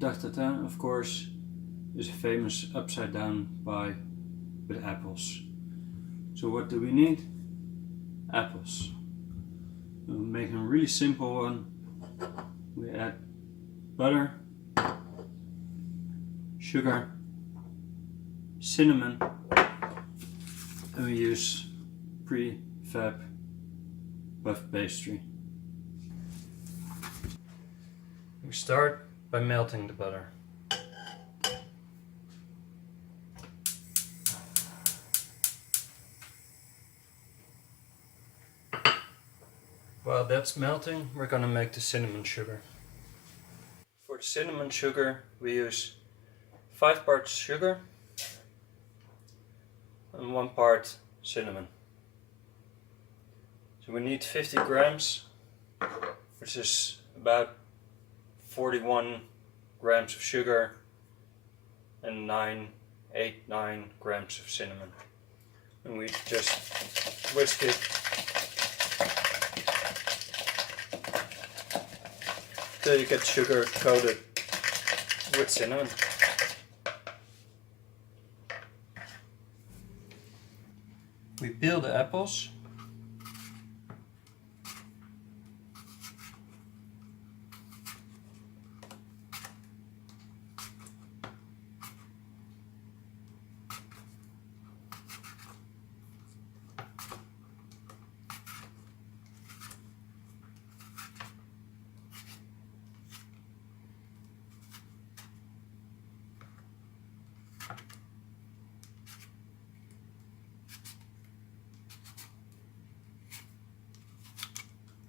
Tarte Tatin, of course, is a famous upside down pie with apples. So what do we need? Apples. We'll make a really simple one. We add butter, sugar, cinnamon, and we use prefab puff pastry. We start by melting the butter. While that's melting, we're gonna make the cinnamon sugar. For the cinnamon sugar, we use 5 parts sugar and 1 part cinnamon. So we need 50 grams, which is about 41 grams of sugar and 8-9 grams of cinnamon. And we just whisk it till you get sugar coated with cinnamon. We peel the apples.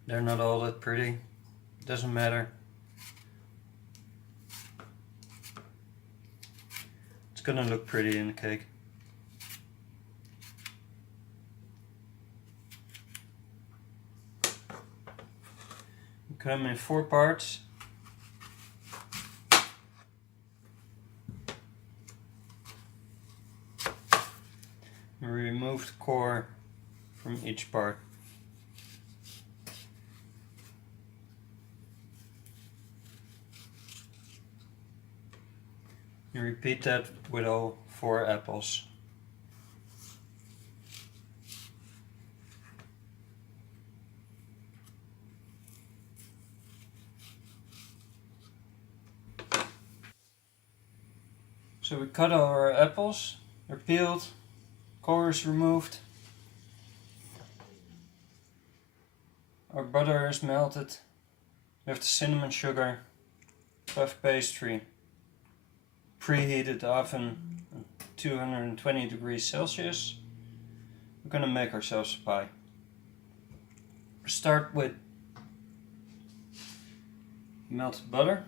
They're not all that pretty, doesn't matter. It's gonna look pretty in the cake. We cut them in 4 parts. We remove the core from each part. You repeat that with all 4 apples. So we cut all our apples, they're peeled, core is removed. Our butter is melted. We have the cinnamon sugar, puff pastry, preheated oven at 220 degrees Celsius. We're gonna make ourselves a pie. Start with melted butter.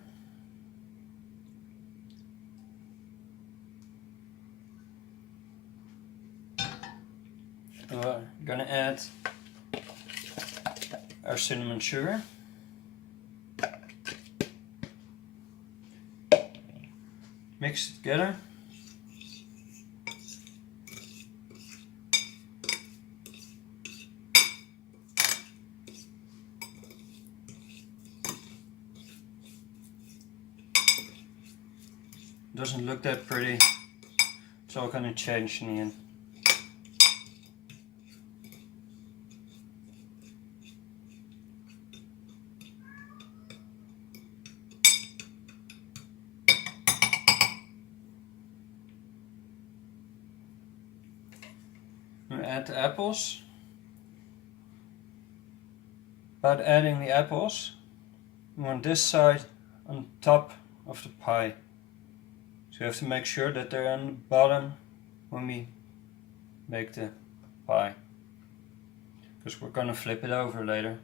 We're gonna add our cinnamon sugar. Mix it together. Doesn't look that pretty. It's all gonna change in the end. We add the apples. About adding the apples, we want this side on top of the pie. So you have to make sure that they're on the bottom when we make the pie, because we're gonna flip it over later.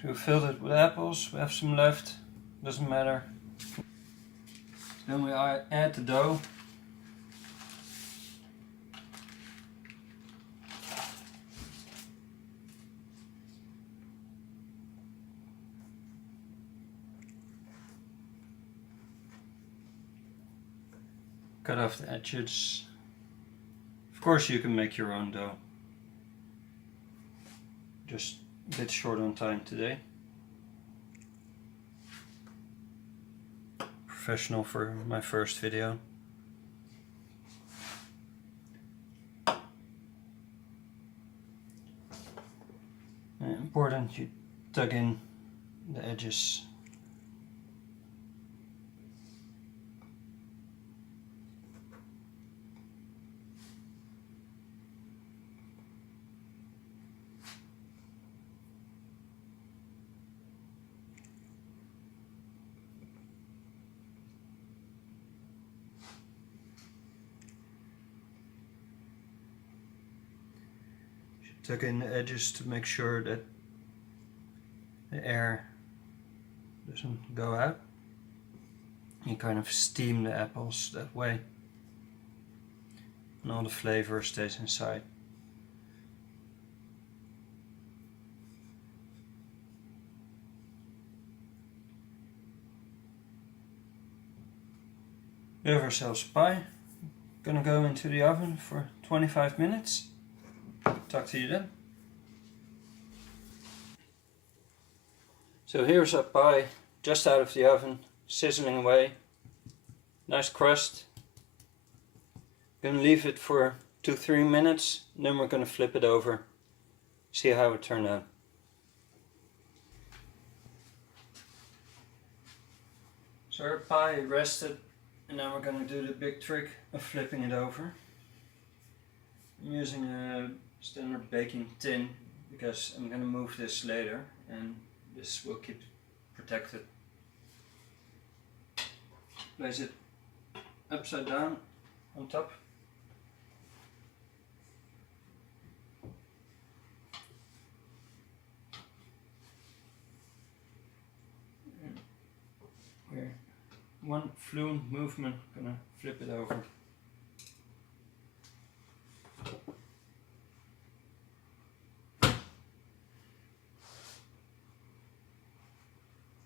So we filled it with apples, we have some left, doesn't matter. Then we add the dough. Cut off the edges. Of course you can make your own dough. Just a bit short on time today. Professional for my first video. And important you tuck in the edges. Tuck in the edges to make sure that the air doesn't go out. You kind of steam the apples that way, and all the flavor stays inside. We have ourselves pie. Gonna go into the oven for 25 minutes. Talk to you then. So here's our pie just out of the oven, sizzling away. Nice crust. Gonna leave it for 2-3 minutes, and then we're gonna flip it over. See how it turned out. So our pie rested, and now we're gonna do the big trick of flipping it over. I'm using a standard baking tin because I'm gonna move this later and this will keep protected. Place it upside down on top. And we're one fluent movement gonna flip it over.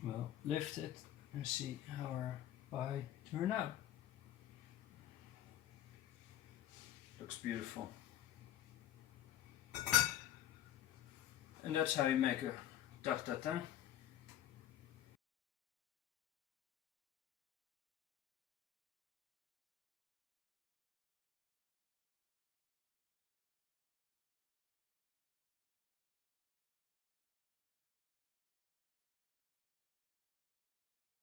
We'll lift it and see how our pie turned out. Looks beautiful. And that's how you make a Tarte Tatin.